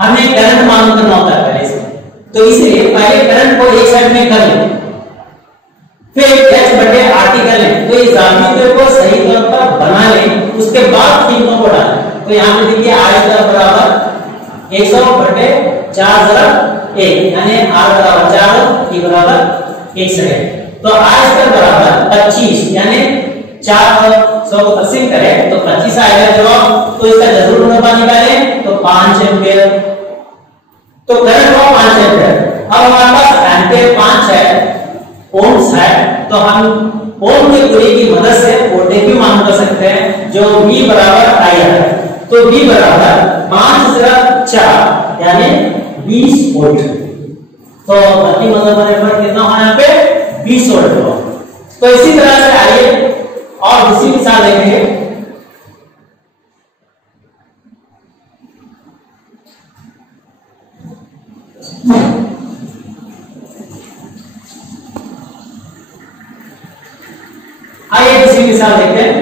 हमें करंट मालूम करना होता है पहले से। तो इसलिए पहले करंट को एक साइड में कर लें, फिर h बटे RT कर लें, तो इस जाबिते को सही तौर पर बना लें, उसके बाद तीनों को डालें। तो यहाँ पे देखिए I बराबर 100 बटे 4 जरा 1 यानी R बराबर 4, T बराबर 1 सेकंड। तो I बराबर 25 यानी 400 को तकसीम करें तो 25 आएगा जवाब। तो इसका जरूर मुनाफा निकालें तो 5 एम्पियर, तो करंट हो 5 एम्पियर। अब हमारे पास एम्पियर 5 है, ओम्स है, तो हम ओम के कुरे की मदद से वोल्टेज भी मालूम कर सकते हैं जो V बराबर I है। तो V बराबर 5 जरा 4 यानी 20 वोल्ट। तो प्रति मजम्मत पर कितना होगा यहाँ पे 20 वोल्ट होगा। तो इसी तरह से आइए और दूसरी मिसाल देखेंगे। आइए दूसरी मिसाल देखते हैं।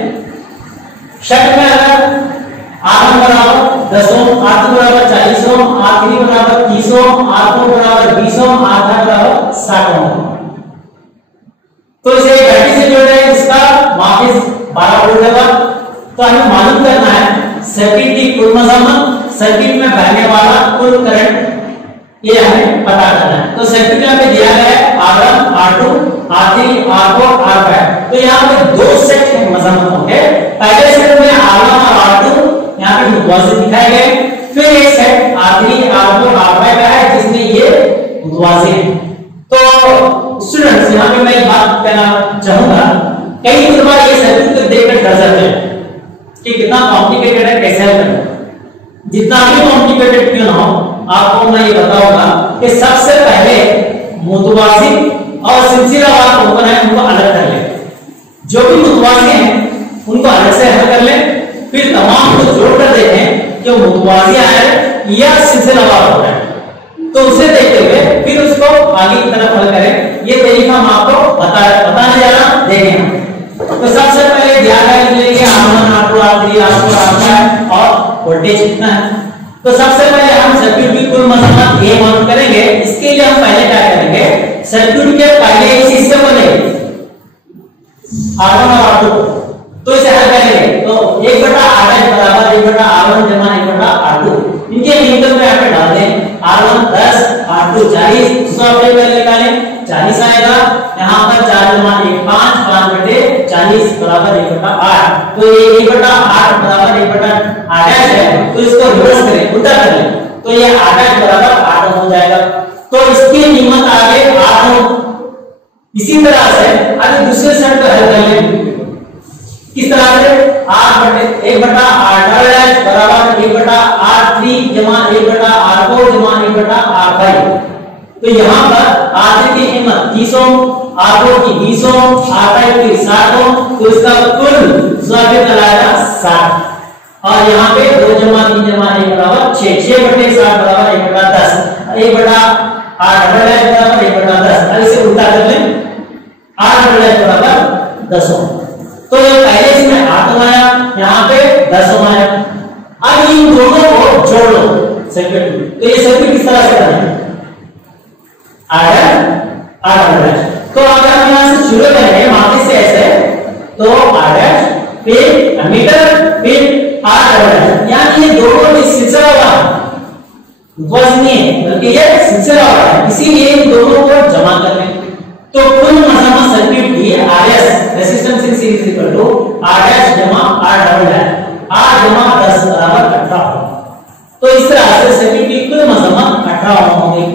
शर्त में अगर R1 बराबर 10 ओम, R2 बराबर 40 ओम, R3 बराबर 30 ओम, R4 बराबर 20 ओम, R5 बराबर 60 ओम, तो इसे घंटी से जोड़ रहे हैं, इसका वापिस 12 वोल्ट होगा। तो हमें मालूम करना है सर्किट की कुल मजम्मत, सर्किट में बहने वाला कुल करंट, ये हमें पता करना है। तो सर्किट में दिया गया है R1, R2, R3, R4, R5। तो यहाँ पे 2 सेट मजम्मत होंगे। पहले सेट में R1 और R2 यहाँ पे मुतवाज़िन दिखाए गए, फिर एक सेट R3, R4, R5 का है जिसमें ये मुतवाज़िन। तो स्टूडेंट्स यहाँ पे मैं एक बात कहना चाहूंगा, कई बार ये सर्किट को देखकर डर जाते हैं कि कितना कॉम्प्लिकेटेड है, कैसे हल करना। जितना भी कॉम्प्लिकेटेड क्यों ना हो, आपको मैं ये बताऊंगा कि सबसे पहले मुतवाज़िन और सिलसिलावार कंपोनेंट उनको अलग कर लें। जो भी मुतवाज़िन हैं उनको अलग से हल कर लें, फिर तमाम को जोड़कर देखें कि मुतवाज़िन है या सिलसिलावार होता है, तो उसे देखते हुए फिर उसको आगे की तरफ हल करें। ये तरीका हम आपको बताने जा रहा हूं, देखें। तो सबसे पहले ध्यान रखिए कि R1 R2 R3 R4 R5 और वोल्टेज कितना है। तो सबसे पहले हम सर्किट की कुल मजम्मत A मालूम करेंगे। इसके लिए हम पहले क्या करेंगे, सर्किट के पहले इस हिस्से को लेंगे R1 और R2, तो इसे हल करेंगे। तो 1/R बराबर 1/R1 जमा 1/R2, इनके न्यूटन में यहाँ पे डाल दें। R1 10 R2 40, दूसरा वैल्यू निकालें 40 आएगा। यहाँ पर 4 जमा 1 5, 5/40 बराबर 1/8। तो ये 1/8 बराबर 1/8 है, तो इसको रिवर्स करें, उल्टा करें, तो ये 8 बराबर 8 हो जाएगा। तो इसकी कीमत आ गई 8। इसी तरह से आगे दूसरे सेट को हल कर लें। किस तरह से 1/8 बराबर 1/R3 जमा 1/R4 जमा 1/R5। तो यहाँ पर R3 की कीमत 30 ओम, R4 की 20 ओम, R5 की 60 ओम, तो इसका कुल स्वागत कराएगा 60। और यहाँ पे 2 जमा 3 जमा 1 बराबर 6, 6/60 बराबर 1/10, 1/8 बराबर 1/10। अब इसे उल्टा कर लें, 8 बराबर 10 ओम। तो ये पहले इसमें 8 ओम आया, यहाँ पे 10 ओम आया। अब इन दोनों को जोड़ लो सर्किट में। तो ये सर्किट किस तरह से करेंगे, R', तो अगर हम यहाँ से शुरू करेंगे वापस से ऐसे, तो R' फिर एमीटर फिर R', यानी ये दोनों में सिलसिलावार नहीं है बल्कि ये सिलसिलावार है, इसीलिए इन दोनों को जमा कर लें। तो कुल मजम्मत सर्किट की RS resistance in series equal to R' जमा R', R जमा 10 बराबर 18। तो इस तरह से सर्किट की कुल मजम्मत 18 ओम होगी।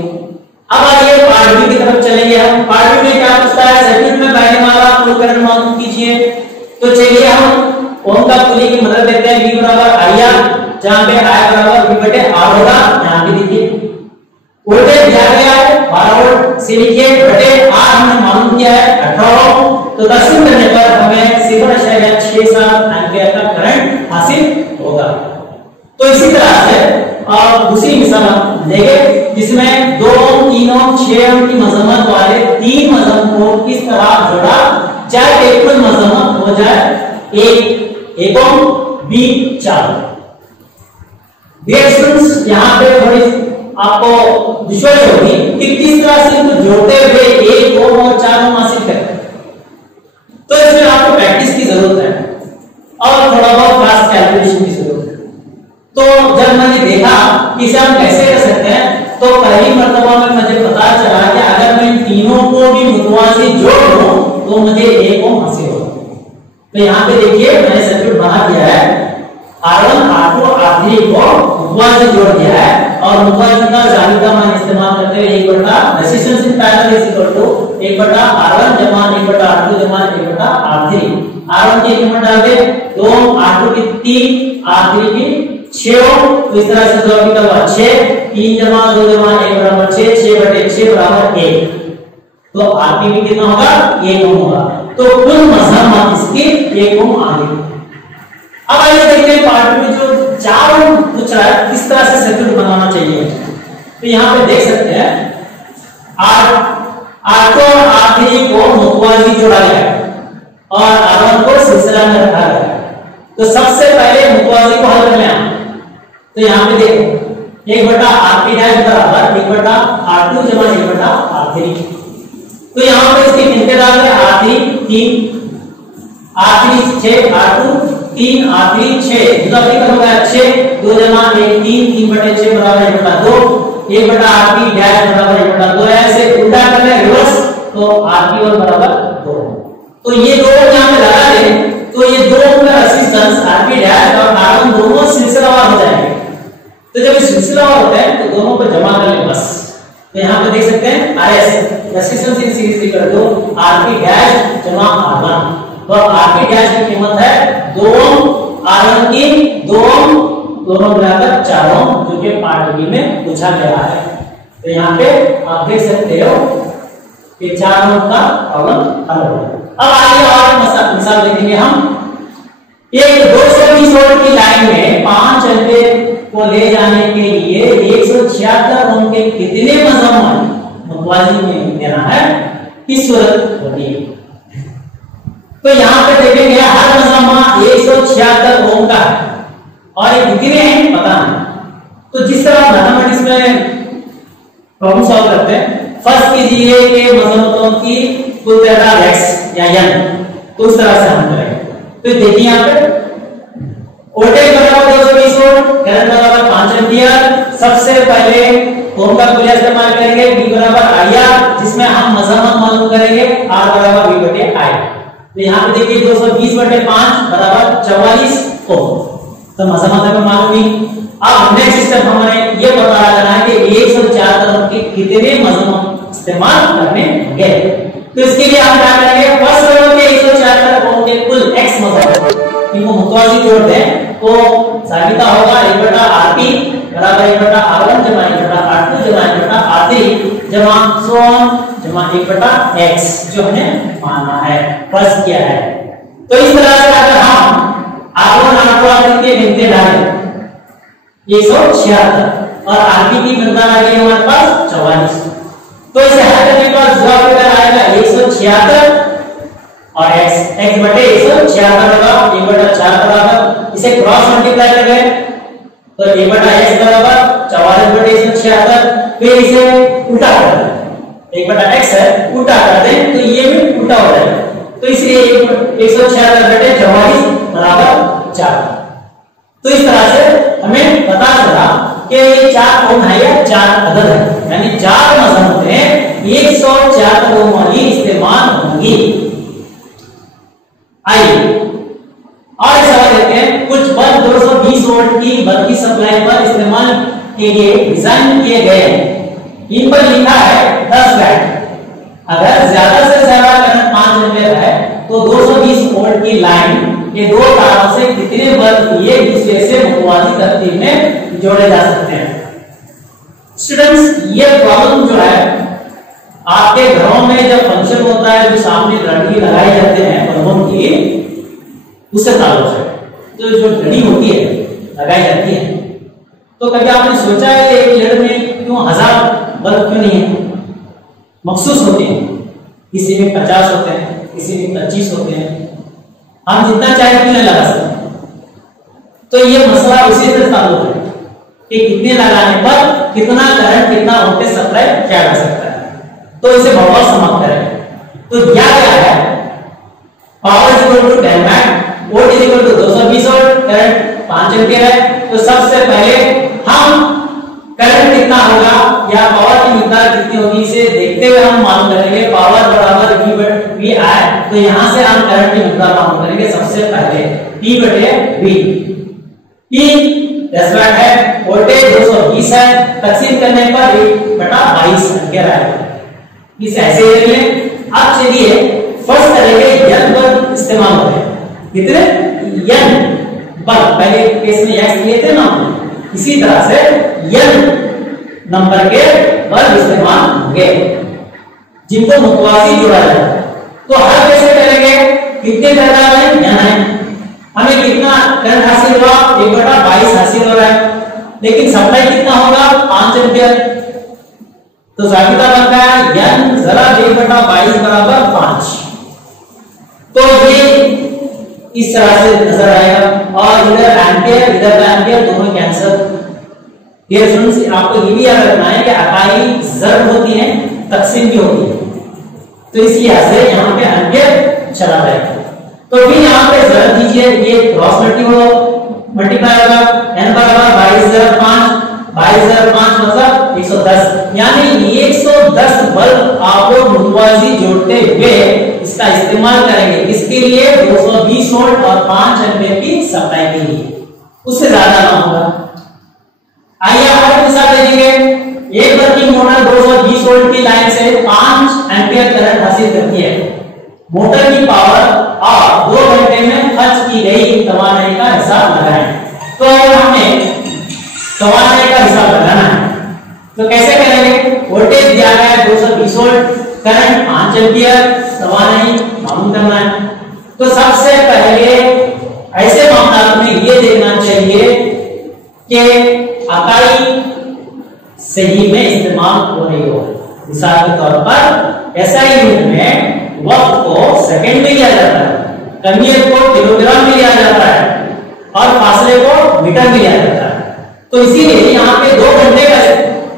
अब आइए पार्ट बी की तरफ चलेंगे। हम पार्ट बी में क्या पूछता है, सर्किट में बहने वाला कुल करंट मालूम कीजिए। तो चलिए हम ओम का कुली की मदद लेते हैं। V बराबर IR, जहां पे I बराबर V/R होगा। यहां पे देखिए वोल्टेज दिया गया है 12 वोल्ट, से लिखिए बटे R हमने मालूम किया है 18 ओम। तो तकसीम करने पर हमें 0.67 एम्पीयर का करंट हासिल होगा। तो इसी तरह से और दूसरी मिसाल हम लेंगे जिसमें 2 ओम 3 ओम 6 ओम की मजम्मत वाले 3 मजम्मत को किस तरह जोड़ा जाए कि कुल मजम्मत हो जाए 1 ओम B 4। स्टूडेंट्स यहाँ पे थोड़ी आपको विश्वास होगी कि किस तरह से इनको जोड़ते हुए 1 ओम और 4 ओम हासिल करें। तो इसमें आपको प्रैक्टिस की जरूरत है और थोड़ा बहुत क्लास कैलकुलेशन की जरूरत है। तो जब मैंने देखा कि इसे हम कैसे कर सकते हैं, तो पहली मर्तबा में मुझे पता चला कि अगर मैं इन तीनों को भी मुतवाज़िन जोड़ लूं तो मुझे 1 ओम हासिल होगा। तो यहाँ पे देखिए मैंने सर्किट बना दिया है, R1 R2 R3 को मुतवाज़िन जोड़ दिया है और मुतवाज़िन का जाली का मान इस्तेमाल करते हुए 1 resistance in parallel is equal to 1/R1 जमा 1/R2 जमा 1/R3। R1 की कीमत डाल दे 2 ओम, R2 की 3, R3 की 6 ओम। तो इस तरह से जो भी हुआ 6, 3 जमा 2 जमा 1 बराबर 6, 6/6 बराबर 1। तो आरपी भी कितना होगा 1 ओम होगा। तो कुल मजम्मत इसकी 1 ओम आ गई। अब आइए देखते हैं पार्ट में जो 4 ओम पूछ रहा है किस तरह से सर्किट बनाना चाहिए। तो यहाँ पे देख सकते हैं R2 और R3 को मुतवाज़िन जोड़ा गया है और R1 को सिलसिला में रखा गया है। तो सबसे पहले मुतवाज़िन को हल कर लें। तो यहाँ पे देखो 1/R3' बराबर 1/R2 जमा 1/R3। तो यहाँ पे इसकी कीमतें डाल दें R3 3, R3 6, R2 3, R3 6, दूसरा भी हो गया 6, 2 जमा 1 3, 3/6 बराबर 1/2, 1/R3 डैश बराबर 1/2। ऐसे उल्टा कर ले रिवर्स, तो R3 बराबर 2। तो ये 2 यहाँ पे लगा दें तो ये 2 ओम का रेजिस्टेंस R3 डैश और R1 दोनों सिलसिलावार हो जाएंगे। तो जब सिलसिलावार होता है तो दोनों को जमा कर लें बस। तो यहाँ पे देख सकते हैं RS resistance in series equal to R3 dash जमा R1। तो R3 डैश की कीमत है 2 ओम, R1 की 2 ओम, दोनों मिलाकर 4 पार्ट बी में पूछा गया है। तो यहाँ पे आप देख सकते हो कि 4 नंबर का प्रॉब्लम हल हो गया। अब आइए और मिसाल देखेंगे हम। एक 220 वोल्ट की लाइन में 5 एम्पीयर को ले जाने के लिए 176 ओम के कितने मजम्मत मुतवाज़ी में देना है, किस सूरत होती है? तो यहाँ पे देखेंगे हर मजम्मा 176 ओम का है और ये कितने हैं पता नहीं। तो जिस तरह मैथमेटिक्स में प्रॉब्लम सॉल्व करते हैं, फर्स्ट कीजिए कि मजम्मतों की कुल तादाद x या n, तो उस तरह से हम करेंगे। तो देखिए यहाँ पे वोल्टेज बराबर 220 वोल्ट, करंट बराबर 5 एम्पीयर। सबसे पहले ओम का कुलिया इस्तेमाल करेंगे, V बराबर IR, जिसमें हम मजम्मत मालूम करेंगे, R बराबर V बटे I। तो यहाँ पे देखिए 220 बटे 5 बराबर 44 ओम, तो मजम्मत हमें मालूम नहीं। अब नेक्स्ट स्टेप हमें ये पता लगाना है कि 104 तरफ के कितने मजम्मत इस्तेमाल करने होंगे। तो इसके लिए हम क्या करेंगे, फर्स्ट लेवल के 104 ओम के कुल x मजम्मत इनको मुतवाज़ी जोड़ दें तो साबिता होगा 1/RP बराबर 1/R1 जमा 1/R2 जमा 1/R3 जमा so on जमा 1/x, जो हमने माना है, फर्स्ट किया है। तो इस तरह से अगर हम R1 R2 R3 के गिनते डालें 176 और RP की गणना आ गई हमारे पास 44, तो इसे हल करने के बाद जवाब कितना आएगा 176 और x बटे 176 होगा 1/4 बराबर, इसे क्रॉस मल्टीप्लाई करेंगे तो 1/x बराबर 44 बटे 176, फिर इसे उल्टा कर दें, 1/x है उल्टा कर दें तो ये भी उल्टा हो जाएगा, तो इसलिए 176 बटे 44 बराबर 4। तो इस तरह से हमें पता चला कि ये 4 ओम है या 4 अदद है, यानी 4 मजम्मतें 104 ओम वाली इस्तेमाल होंगी। आइए और सवाल देखते हैं, कुछ बल्ब 220 वोल्ट की बल्ब की सप्लाई पर इस्तेमाल के लिए डिजाइन किए गए हैं। इन पर लिखा है 10 वैट। अगर ज्यादा से ज्यादा करंट 5 एम्पीयर है तो 220 वोल्ट की लाइन के दो तारों से कितने बल्ब एक दूसरे से मुतवाज़ी तरतीब में जोड़े जा सकते हैं। स्टूडेंट्स, ये प्रॉब्लम जो है आपके घरों में जब फंक्शन होता है, जो सामने लड़ी लगाई जाते हैं बल्बों की, उससे ताल्लुक है। तो जो लड़ी होती है लगाई जाती है, तो कभी आपने सोचा है कि एक लड़ में क्यों 1000 बल्ब क्यों नहीं है? मखसूस होते हैं, किसी में 50 होते हैं, किसी में 25 होते हैं, हम जितना चाहे क्यों नहीं लगा सकते। तो ये मसला उसी से ताल्लुक है कि कितने लगाने पर कितना करंट कितना वोल्टेज सप्लाई किया जा सकता है। तो इसे बहुत समाप्त करें। तो दिया गया है power is equal to 10 watt, volt is equal to 220 volt, current 5 ampere है। तो सबसे पहले हम करंट कितना होगा या पावर की मिकदार कितनी होगी इसे देखते हुए हम मालूम करेंगे। पावर बराबर V I, तो यहां से हम करंट की मिकदार मालूम करेंगे। सबसे पहले P बटे V, P 10 वैट है, वोल्टेज 220 है, तकसीम करने पर 1/22 एम्पीयर आएगा। इसे ऐसे ले लें। अब चलिए फर्स्ट करेंगे n बल्ब इस्तेमाल होते हैं, कितने n बल्ब, पहले केस में x लिए थे ना, इसी तरह से n नंबर के बल्ब इस्तेमाल होंगे जिनको मुतवाज़ी जोड़ा जाए। तो हर कैसे करेंगे, कितने तादाद है n है, हमें कितना करंट हासिल हुआ 1/22 हासिल हो रहा है, लेकिन सप्लाई कितना होगा 5 एम्पीयर। तो साबिता बनता है n जरा 1/22 बराबर 5। तो ये इस तरह से नजर आएगा और इधर एम्पीयर इधर का एम्पीयर दोनों कैंसिल। ये स्टूडेंट्स आपको ये भी याद रखना है कि अकाई ज़र्ब होती है, तकसीम भी होती है, तो इसलिए से यहाँ पे एम्पीयर चला जाएगा। तो फिर यहाँ पे ज़र्ब दीजिए, ये क्रॉस मल्टीप्लाई होगा, n बराबर 22 ज़रब 5, 22 ज़रब 5 मतलब 110, यानी 110 बल्ब आपको मुतवाज़ी जोड़ते हुए इसका इस्तेमाल करेंगे। इसके लिए 220 वोल्ट और 5 एम्पीयर की सप्लाई के लिए, उससे ज्यादा ना होगा। आइए और मिसाल देखेंगे। एक बल्ब की मोटर 220 वोल्ट की लाइन से 5 एम्पीयर करंट हासिल करती है। मोटर की पावर और 2 घंटे में खर्च की गई तवानाई का हिसाब लगाएं। तो हमने तवानाई का हिसाब तो कैसे करेंगे? वोल्टेज दिया गया है 220 वोल्ट, करंट 5 एम्पियर, सवाल नहीं मालूम करना है। तो सबसे पहले ऐसे मामला में ये देखना चाहिए कि इकाई सही में इस्तेमाल हो रही हो। मिसाल के तौर पर एसआई यूनिट में वक्त को सेकंड में लिया जाता है, कमियत को किलोग्राम में लिया जाता है और फासले को मीटर में लिया जाता है। तो इसीलिए यहाँ पे 2 घंटे का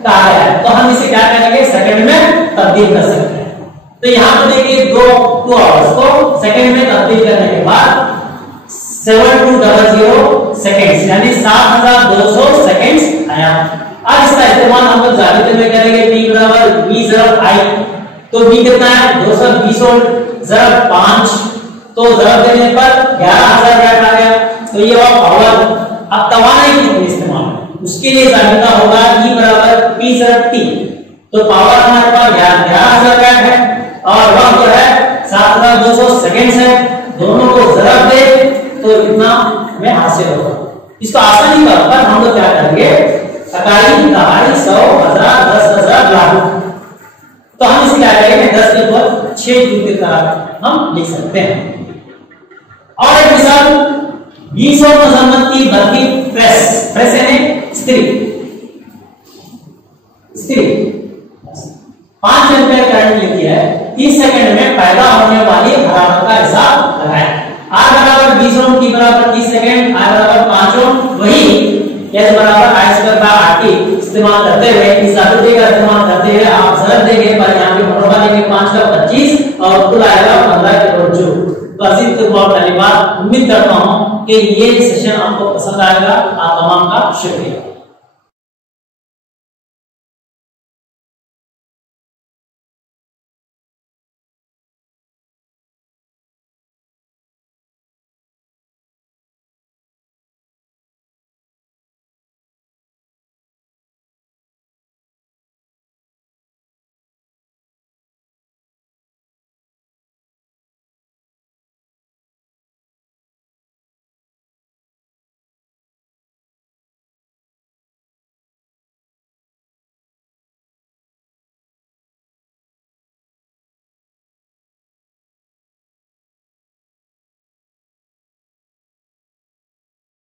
कहा गया है, तो हम इसे क्या करेंगे? सेकंड में तब्दील कर सकते हैं। तो यहाँ पर देखिए 2 आवर्स को सेकंड में तब्दील करने के बाद 7200 सेकंड्स यानी 7200 सेकंड्स आया। अब इसका इस्तेमाल हम लोग जावित्र में करेंगे। T बराबर V ज़रब I, तो V कितना है? 220 वोल्ट ज़रब 5, तो ज़रब देने पर 11000 वाट आ गया। तो ये पावर अब तवानाई कितनी इस्तेमाल, उसके लिए जावित्र होगा E बराबर P ज़रब T। तो पावर हमारे पास 11000 वाट है और वह जो है 7200 सेकंड्स है। दोनों को ज़रब दे तो इतना में हासिल होगा। इसको आसानी तौर पर हम लोग क्या करेंगे? इकाई, दहाई, 100, 1000, 10,000 लाख। तो हम इसे क्या करेंगे? 10 के ऊपर 6 जूल की तरह हम लिख सकते हैं। और एक मिसाल 20 मजम्मती बत्ती प्रेस यानी स्त्री 5 एम्पीयर करंट लेती है। 30 सेकंड में पैदा होने वाली हरारत का हिसाब लगाएं। R बराबर 20 ओम, T बराबर 30 सेकंड, I बराबर 5 ओम। वही S बराबर I² इस्तेमाल करते हुए, इस जावित्री का इस्तेमाल करते हुए आप ज़रब देंगे पर यहाँ पे मरतबा देंगे 5 का 25 और कुल आएगा 15 किलो जूल। तो अजीज तो बहुत पहली बात उम्मीद करता हूँ कि ये सेशन आपको पसंद आएगा। आप तमाम का शुक्रिया।